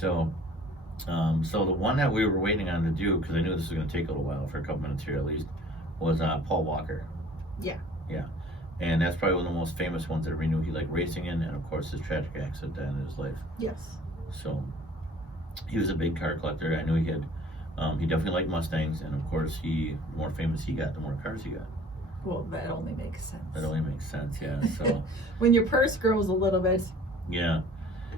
So, so the one that we were waiting on to do, because I knew this was going to take a little while, for a couple minutes here at least, was Paul Walker. Yeah. Yeah. And that's probably one of the most famous ones that we knew he liked racing in, and of course his tragic accident that ended his life. Yes. So he was a big car collector. I knew he had, he definitely liked Mustangs, and of course the more famous he got, the more cars he got. Well, that only makes sense. That only makes sense, yeah. So when your purse grows a little bit. yeah,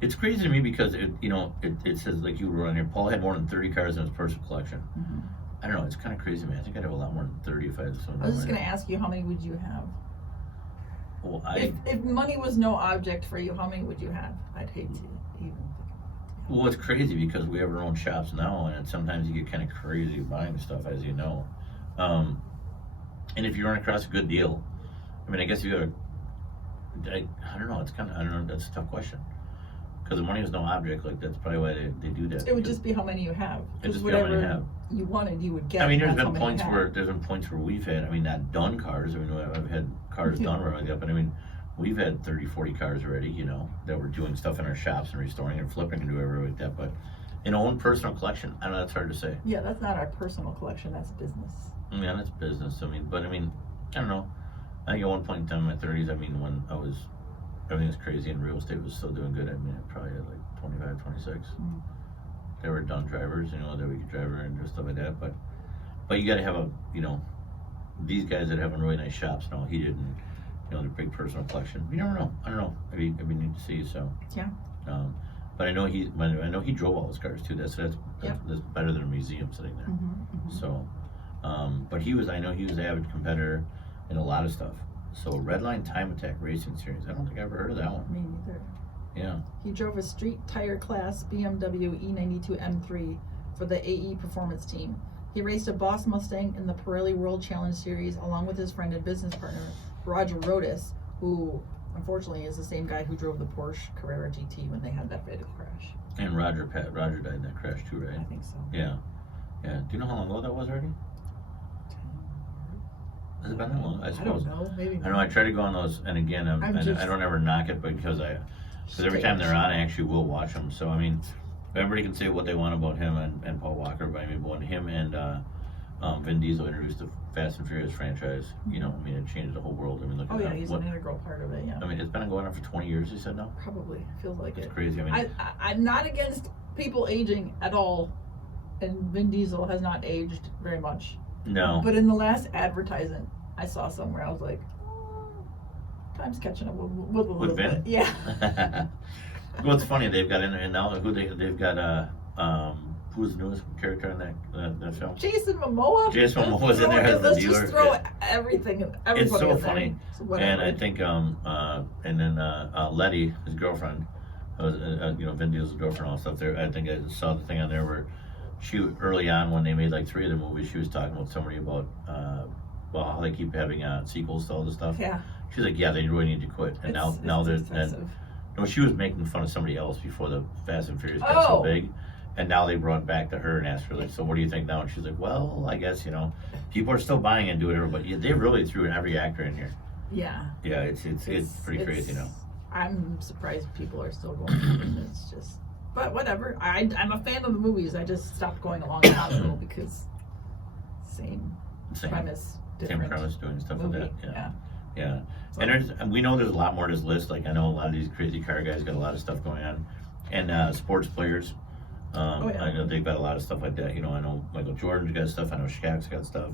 it's crazy to me because it says, like you wrote on here, Paul had more than 30 cars in his personal collection. Mm-hmm. I don't know, it's kind of crazy to me. I think I'd have a lot more than 30 if I had some. I was just going to ask you, how many would you have? Well, if money was no object for you, how many would you have? I'd hate to even think about it. Well, it's crazy because we have our own shops now, and sometimes you get kind of crazy buying stuff, as you know. And if you run across a good deal, I mean, I guess you got to, I don't know, it's kind of, I don't know, that's a tough question. Because the money is no object, like that's probably why they do that. It would just be how many you have. It'd just be how many you have. You wanted, you would get. I mean, there's been points where we've had, I mean, not done cars. I mean, I've had cars done right like that, but I mean, we've had 30, 40 cars already, that we're doing stuff in our shops and restoring and flipping and doing everything like that. But in our own personal collection, I know that's hard to say. Yeah, that's not our personal collection. That's business. Yeah, that's business. I mean, I don't know. I think at one point in time in my 30s, I mean, when everything was crazy and real estate was still doing good, I mean, I probably had like 25, 26. Mm-hmm. They were done drivers, that we could drive and do stuff like that. But you got to have these guys that have really nice shops. No, he didn't. Their big personal collection. You never know. I don't know. Maybe need to see. So yeah. But I know he drove all his cars too. That's better than a museum sitting there. Mm-hmm, mm-hmm. So, but I know he was an avid competitor in a lot of stuff. So Redline Time Attack Racing Series. I don't think I ever heard of that one. Me neither. Yeah. He drove a street tire class BMW E92 M3 for the AE Performance team. He raced a Boss Mustang in the Pirelli World Challenge Series along with his friend and business partner Roger Rodas, who unfortunately is the same guy who drove the Porsche Carrera GT when they had that fatal crash. And Roger died in that crash too, right? I think so. Yeah. Yeah. Do you know how long ago that was already? Has it been that long? I suppose. I don't know. Maybe. I know. I try to go on those, and again, I don't ever knock it because every time they're on, I actually will watch them. So I mean, everybody can say what they want about him and Paul Walker, but I mean, when him and Vin Diesel introduced the Fast and Furious franchise, I mean, it changed the whole world. I mean, look at that. He's an integral part of it. Yeah. I mean, it's been going on for 20 years. You said no? Probably feels like it's crazy. I mean, I'm not against people aging at all, and Vin Diesel has not aged very much. No. But in the last advertisement I saw somewhere, I was like, time's catching up with a little bit. Yeah. Well, it's funny, they've got in there now they've got who's the newest character in that film? Jason Momoa. Jason Momoa's in there as the dealer. Let's just throw everything. It's so funny. And I think and then Letty, his girlfriend, was Vin Diesel's girlfriend, all stuff there. I think I saw the thing on there where she early on when they made like 3 of the movies, she was talking with somebody about how they keep having sequels to all this stuff. Yeah. She's like, yeah, they really need to quit. And now they're no, she was making fun of somebody else before the Fast and Furious got so big. And now they brought back to her and asked her, like, so what do you think now? And she's like, well, I guess, people are still buying it and doing whatever, but they really threw every actor in here. Yeah. Yeah, it's pretty crazy now. I'm surprised people are still going to it. It's just, but whatever. I'm a fan of the movies. I just stopped going along the hospital because same premise, different same premise, doing stuff movie. like that. Yeah. And we know there's a lot more to this list. Like I know a lot of these crazy car guys got a lot of stuff going on, and sports players. I know they've got a lot of stuff like that. I know Michael Jordan's got stuff. I know Shaq's got stuff,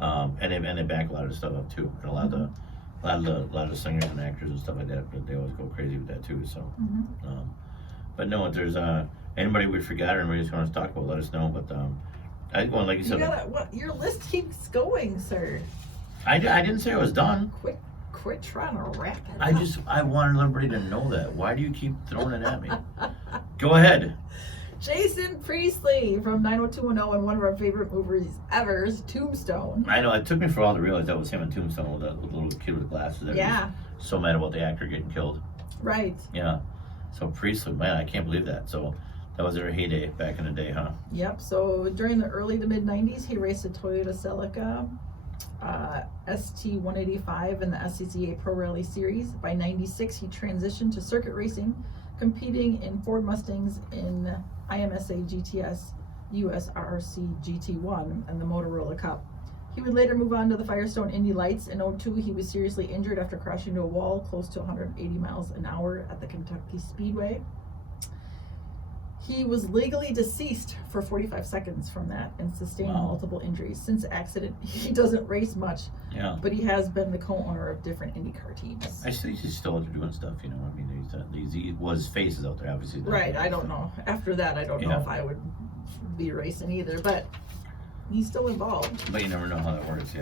and they back a lot of stuff up too. And a lot of the singers and actors and stuff like that. But they always go crazy with that too. So, but no, if there's anybody we forgot or anybody who's going to talk about, let us know. But like you said, your list keeps going, sir. I didn't say I was done. Quit trying to wrap it up. I wanted everybody to know that. Why do you keep throwing it at me? Go ahead. Jason Priestley from 90210 and one of our favorite movies ever, Tombstone. I know, it took me for a while to realize that was him in Tombstone with the little kid with glasses. Yeah. So mad about the actor getting killed. Right. Yeah. So Priestley, man, I can't believe that. So that was their heyday back in the day, huh? Yep. So during the early to mid 90s, he raced a Toyota Celica ST185 in the SCCA Pro Rally Series. By 96, he transitioned to circuit racing competing in Ford Mustangs in IMSA GTS USRC GT1 and the Motorola Cup. He would later move on to the Firestone Indy Lights. In 2002, he was seriously injured after crashing into a wall close to 180 miles an hour at the Kentucky Speedway. He was legally deceased for 45 seconds from that and sustained multiple injuries. Since the accident, he doesn't race much, but he has been the co-owner of different IndyCar teams. I see he's still doing stuff, you know. I mean, he was faces out there, obviously. Right, I don't know. After that, I don't know if I would be racing either, but he's still involved. But you never know how that works,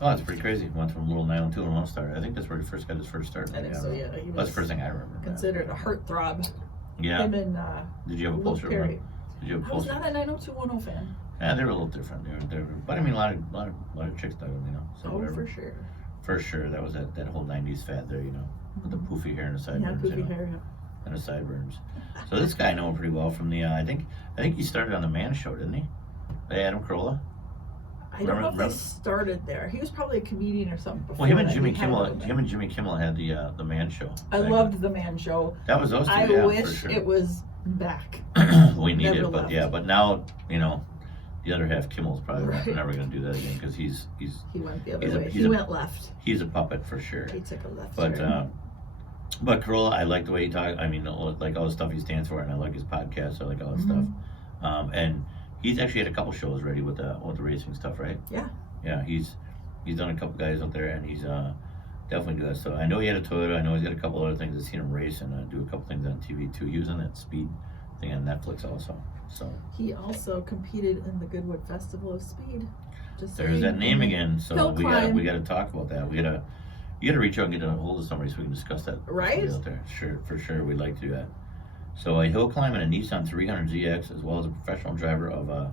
Oh, it's pretty crazy. He went from a little 902 star. I think that's where he first got his first start. I think so, yeah. He was that's the first thing I remember. Considered a heartthrob. Yeah. Him and Did you have a poster? Did you have a poster? I was not a 90210 fan. Yeah, they were a little different. But I mean, a lot of chicks dug them, you know. So for sure. For sure, that was that whole '90s fad there, you know, with the poofy hair and the sideburns. Yeah, poofy hair. Yeah. And the sideburns. So this guy I know him pretty well from the. I think he started on the Man Show, didn't he? Adam Carolla. I don't know if they started there. He was probably a comedian or something before. Well, him and Jimmy Kimmel had the Man Show. I loved the Man Show. That was those two. I wish it was back. We need it, but now, you know, the other half, Kimmel's probably never going to do that again because he went the other way. He went left. He's a puppet for sure. He took a left. But Carolla, I like the way he talks. I mean, like all the stuff he stands for, and I like his podcast. I like all that stuff. And he's actually had a couple shows ready with the racing stuff, right? Yeah. Yeah, he's done a couple guys out there, and he's definitely do that stuff. I know he had a Toyota. I know he's got a couple other things. I've seen him race and do a couple things on TV too. He was on that Speed thing on Netflix also. So he also competed in the Goodwood Festival of Speed. There's that name again. So we got to talk about that. You got to reach out and get a hold of somebody so we can discuss that. Right. Out there. Sure, for sure, we'd like to do that. So a hill climb in a Nissan 300ZX, as well as a professional driver of a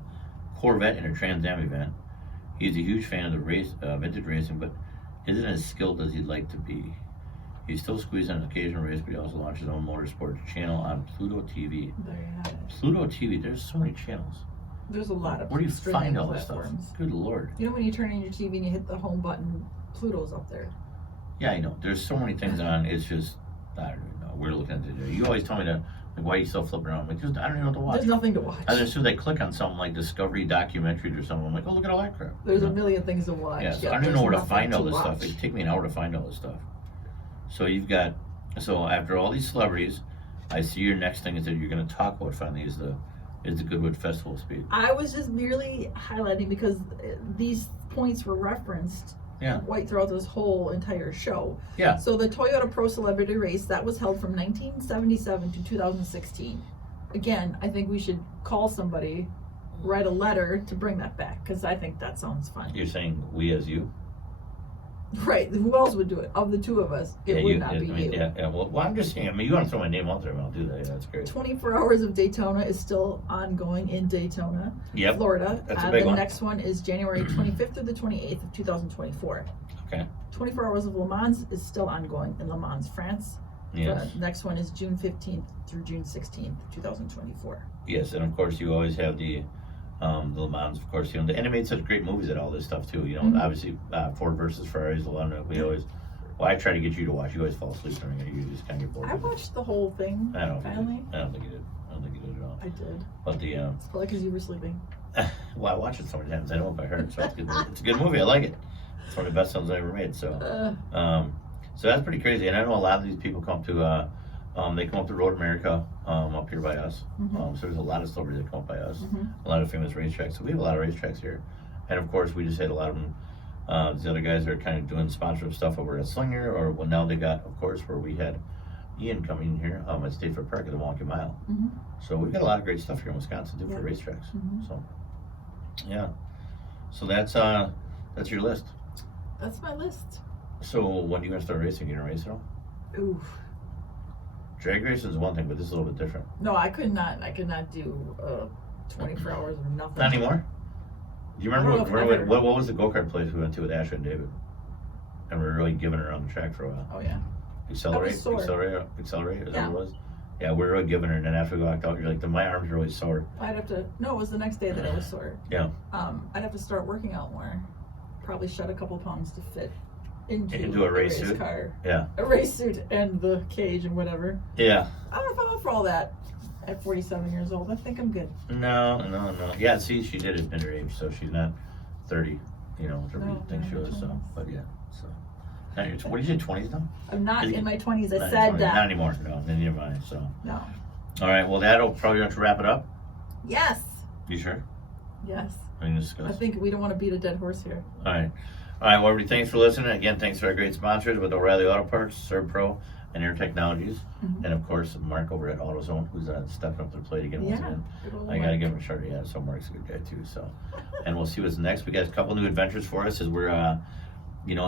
Corvette in a Trans Am event. He's a huge fan of the vintage racing, but isn't as skilled as he'd like to be. He's still squeezed on an occasional race, but he also launched his own motorsports channel on Pluto TV. There you have it. Pluto TV, there's so many channels. There's a lot of. Where do you find all this stuff? Good Lord. You know when you turn on your TV and you hit the home button, Pluto's up there. Yeah, I know. There's so many things on. It's just, I don't even know. We're looking at it. You always tell me to, like, why are you still flipping around? I'm like, I don't even know what to watch. There's nothing to watch. And as soon as I click on something like Discovery documentaries or something, I'm like, oh, look at all that crap. There's a million things to watch. Yeah, so I don't even know where to find all this stuff. It'd take me an hour to find all this stuff. So after all these celebrities, I see your next thing is that you're going to talk about finally is the Goodwood Festival of Speed. I was just merely highlighting because these points were referenced right throughout this whole entire show. Yeah. So the Toyota Pro Celebrity Race, that was held from 1977 to 2016. Again, I think we should call somebody, write a letter to bring that back because I think that sounds fun. You're saying we as you? Right. Who else would do it? Of the two of us, it would not be you. Yeah. Well, I'm just saying. I mean, you want to throw my name out there, I'll do that. Yeah, that's great. 24 Hours of Daytona is still ongoing in Daytona, Florida. That's a big one. The next one is January 25th through the 28th of 2024. Okay. 24 Hours of Le Mans is still ongoing in Le Mans, France. Yes. The next one is June 15th through June 16th, 2024. Yes, and of course you always have the Le Mans, of course, you know, and it made such great movies at all this stuff too. You know, obviously Ford versus Ferrari is the one that we always. Well, I try to get you to watch. You always fall asleep during it. You just kind of get bored. I watched the whole thing. I don't finally. I don't think you did. I don't think you did at all. I did. But the it's probably because you were sleeping. Well, I watched it so many times. I know if I heard it, so it's good. It's a good movie. I like it. It's one of the best films I ever made. So, so that's pretty crazy. And I know a lot of these people come to. They come up to Road America up here by us. So there's a lot of celebrities that come up by us. A lot of famous racetracks. So we have a lot of racetracks here. And of course, we just had a lot of them. The other guys are kind of doing sponsorship stuff over at Slinger, or well, now they got, of course, where we had Ian coming in here at State Fair Park at the Wonky Mile. So we've got a lot of great stuff here in Wisconsin too for racetracks. So yeah, so that's your list. That's my list. So when are you gonna start racing? You gonna race at all? Oof. Drag racing is one thing, but this is a little bit different. No, I could not do 24 hours of nothing. Not anymore? Do you remember what was the go-kart place we went to with Ashley and David? And we were really giving her on the track for a while. Oh, yeah. Accelerate, is that what it was? Yeah, we were really giving her, and then after we walked out, you're like, my arms are really sore. It was the next day that I was sore. Yeah. I'd have to start working out more. Probably shed a couple pounds to fit into a race suit. car. Yeah. A race suit and the cage and whatever. Yeah. I don't know if I'm up for all that at 47 years old. I think I'm good. No. Yeah, see, she did admit her age, so she's not 30, whatever No, you think she not was, so, 20s. but yeah, so. Now what did you say, 20s now? I'm not Is it- in my 20s. I Not said 20s, that. Not anymore, no, neither am I, so. No. All right, well, that'll probably have to wrap it up. Yes. You sure? Yes. I can I discuss. think we don't want to beat a dead horse here. All right, well, everybody, thanks for listening. Again, thanks to our great sponsors with O'Reilly Auto Parts, ServPro, and Air Technologies, Mhm. and of course, Mark over at AutoZone, who's stepping up to the plate again once Yeah. again. Good old I gotta Mark. give him a shout. Yeah, so Mark's a good guy too. So, and we'll see what's next. We got a couple new adventures for us as we're,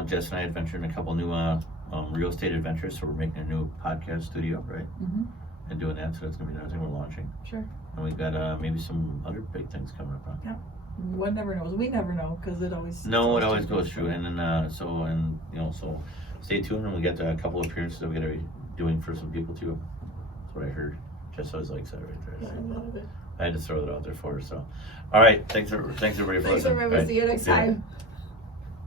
Jess and I adventure in a couple new real estate adventures. So we're making a new podcast studio, right? Mhm. And doing that. So that's gonna be another thing we're launching. Sure. And we've got maybe some other big things coming up. Huh? One never knows. We never know because it always. No, it always changes. goes through. And then so stay tuned. And we got a couple of appearances that we're gonna be doing for some people too. That's what I heard. Jess always likes that right there. Yeah, So. I love it. I had to throw that out there for her. So, all right. Thanks everybody for Thanks, listening. everybody. All right. See you next See ya. time.